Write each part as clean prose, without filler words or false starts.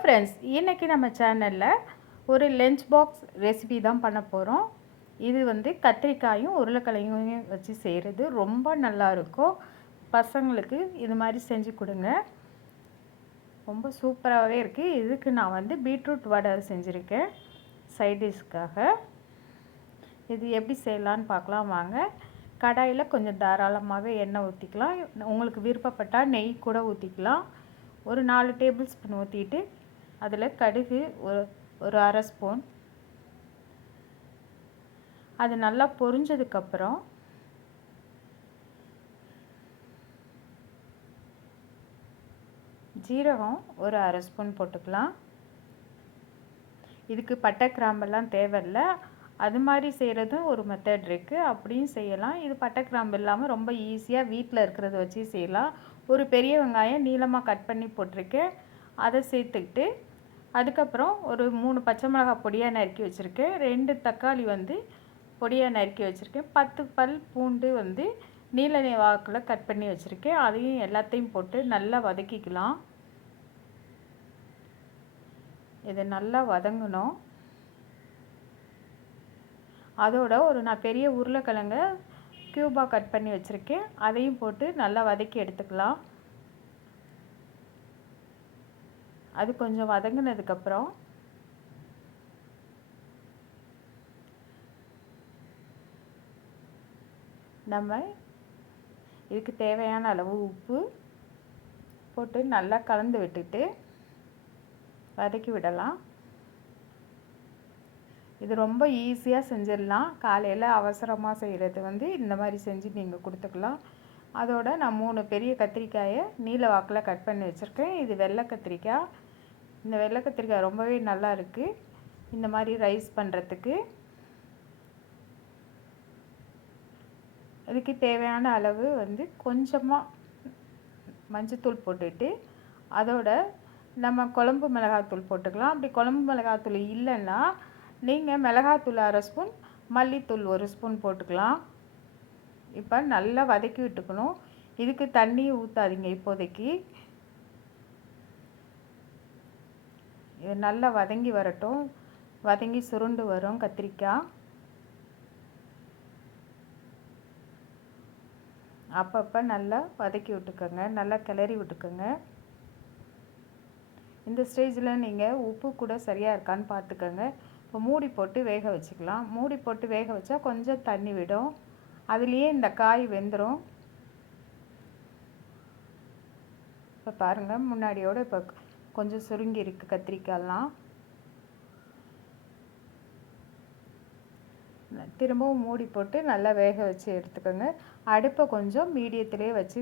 Friends, இன்றைக்கி நம்ம சேனலில் ஒரு லஞ்ச் பாக்ஸ் ரெசிபி தான் பண்ண போகிறோம். இது கத்திரிக்காயும் உருளைக்கிழங்கையும் வச்சு செய்கிறது ரொம்ப நல்லாயிருக்கும். பசங்களுக்கு இது மாதிரி செஞ்சு கொடுங்க. ரொம்ப சூப்பராகவே இருக்குது. இதுக்கு நான் பீட்ரூட் வடை செஞ்சுருக்கேன் சைட் டிஷ்க்காக. இது எப்படி செய்யலான்னு பார்க்கலாம் வாங்க. கடாயில் கொஞ்சம் தாராளமாகவே எண்ணெய் ஊற்றிக்கலாம். உங்களுக்கு விருப்பப்பட்டால் நெய் கூட ஊற்றிக்கலாம். ஒரு 4 டேபிள் ஸ்பூன் ஊற்றிட்டு அதில் கடுகு ஒரு அரை ஸ்பூன், அது நல்லா பொரிஞ்சதுக்கப்புறம் ஜீரகம் ஒரு அரை ஸ்பூன் போட்டுக்கலாம். இதுக்கு பட்டை கிராம்பெல்லாம் தேவையில்லை. அது மாதிரி செய்கிறதும் ஒரு மெத்தட் இருக்குது, அப்படியும் செய்யலாம். இது பட்டை கிராம்பு இல்லாமல் ரொம்ப ஈஸியாக வீட்டில் இருக்கிறத வச்சு செய்யலாம். ஒரு பெரிய வெங்காயம் நீளமாக கட் பண்ணி போட்டிருக்கேன், அதை சேர்த்துக்கிட்டு அதுக்கப்புறம் ஒரு 3 பச்சை மிளகாய் பொடியாக நறுக்கி வச்சுருக்கேன். 2 தக்காளி பொடியாக நறுக்கி வச்சுருக்கேன். 10 பல் பூண்டு நீல வாக்கில் கட் பண்ணி வச்சுருக்கேன். அதையும் எல்லாத்தையும் போட்டு நல்லா வதக்கிக்கலாம். இதை நல்லா வதங்கணும். அதோட நான் பெரிய உருளைக்கிழங்க க்யூபாக கட் பண்ணி வச்சுருக்கேன், அதையும் போட்டு நல்லா வதக்கி எடுத்துக்கலாம். அது கொஞ்சம் வதங்கினதுக்கப்புறம் நம்ம இதுக்கு தேவையான அளவு உப்பு போட்டு நல்லா கலந்து விட்டுட்டு வதக்கி விடலாம். இது ரொம்ப ஈஸியாக செஞ்சிடலாம். காலையில் அவசரமாக செய்கிறது இந்த மாதிரி செஞ்சு நீங்கள் கொடுத்துக்கலாம். அதோட நான் 3 பெரிய கத்திரிக்காயை நீல வாக்கில் கட் பண்ணி வச்சுருக்கேன். இது வெள்ளை கத்திரிக்காய். இந்த வெள்ளை கத்திரிக்காய் ரொம்பவே நல்லா இருக்குது இந்த மாதிரி ரைஸ் பண்ணுறதுக்கு. இதுக்கு தேவையான அளவு கொஞ்சமாக மஞ்சத்தூள் போட்டுட்டு அதோட நம்ம குழம்பு மிளகாத்தூள் போட்டுக்கலாம். அப்படி குழம்பு மிளகாத்தூள் இல்லைன்னா நீங்கள் மிளகாத்தூள் அரை ஸ்பூன், மல்லித்தூள் 1 ஸ்பூன் போட்டுக்கலாம். இப்போ நல்லா வதக்கி விட்டுக்கணும். இதுக்கு தண்ணி ஊற்றாதீங்க இப்போதைக்கு. இது நல்லா வதங்கி வரட்டும். வதங்கி சுருண்டு வரும் கத்திரிக்காய். அப்பப்போ நல்லா வதக்கி விட்டுக்கோங்க, நல்லா கிளறி விட்டுக்கோங்க. இந்த ஸ்டேஜில் நீங்கள் உப்பு கூட சரியாக இருக்கான்னு பார்த்துக்கோங்க. இப்போ மூடி போட்டு வேக வச்சுக்கலாம். மூடி போட்டு வேக வச்சா கொஞ்சம் தண்ணி விடும், அதுலேயே இந்த காய் வெந்துடும். இப்போ பாருங்கள், முன்னாடியோடு இப்போ கொஞ்சம் சுருங்கி இருக்குது கத்திரிக்காயெல்லாம். திரும்பவும் மூடி போட்டு நல்லா வேக வச்சு எடுத்துக்கோங்க. அடுப்பை கொஞ்சம் மீடியத்திலே வச்சு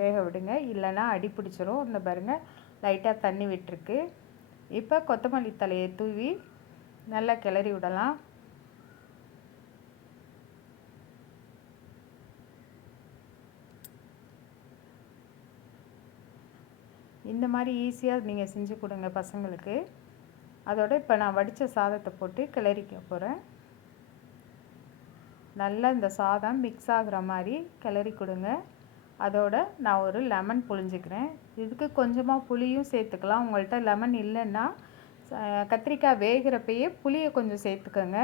வேக விடுங்க, இல்லைன்னா அடி பிடிச்சிரும். இந்த பாருங்கள், லைட்டாக தண்ணி விட்டுருக்கு. இப்போ கொத்தமல்லி தலையை தூவி நல்லா கிளறி விடலாம். இந்த மாதிரி ஈஸியாக நீங்கள் செஞ்சு கொடுங்க பசங்களுக்கு. அதோட இப்போ நான் வடித்த சாதத்தை போட்டு கிளறிக்க போகிறேன். நல்லா இந்த சாதம் மிக்ஸ் ஆகிற மாதிரி கிளறி கொடுங்க. அதோட நான் ஒரு லெமன் புழிஞ்சிக்கிறேன். இதுக்கு கொஞ்சமாக புளியும் சேர்த்துக்கலாம். உங்கள்கிட்ட லெமன் இல்லைன்னா கத்திரிக்காய் வேகிறப்பயே புளியை கொஞ்சம் சேர்த்துக்கோங்க.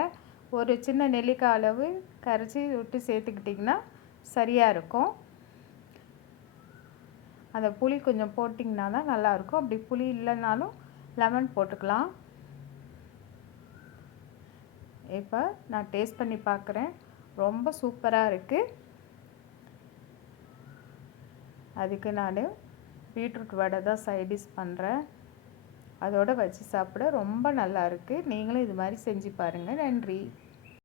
ஒரு சின்ன நெல்லிக்காய் அளவு கரைச்சி விட்டு சேர்த்துக்கிட்டிங்கன்னா சரியாக இருக்கும். அந்த புளி கொஞ்சம் போட்டிங்கன்னா தான் நல்லாயிருக்கும். அப்படி புளி இல்லைன்னாலும் லெமன் போட்டுக்கலாம். இப்போ நான் டேஸ்ட் பண்ணி பார்க்குறேன். ரொம்ப சூப்பராக இருக்குது. அதுக்கு நான் பீட்ரூட் வடை தான் சைட் டிஷ் பண்ணுறேன். அதோடு வச்சு சாப்பிட ரொம்ப நல்லா இருக்குது. நீங்களும் இது மாதிரி செஞ்சு பாருங்கள். நன்றி.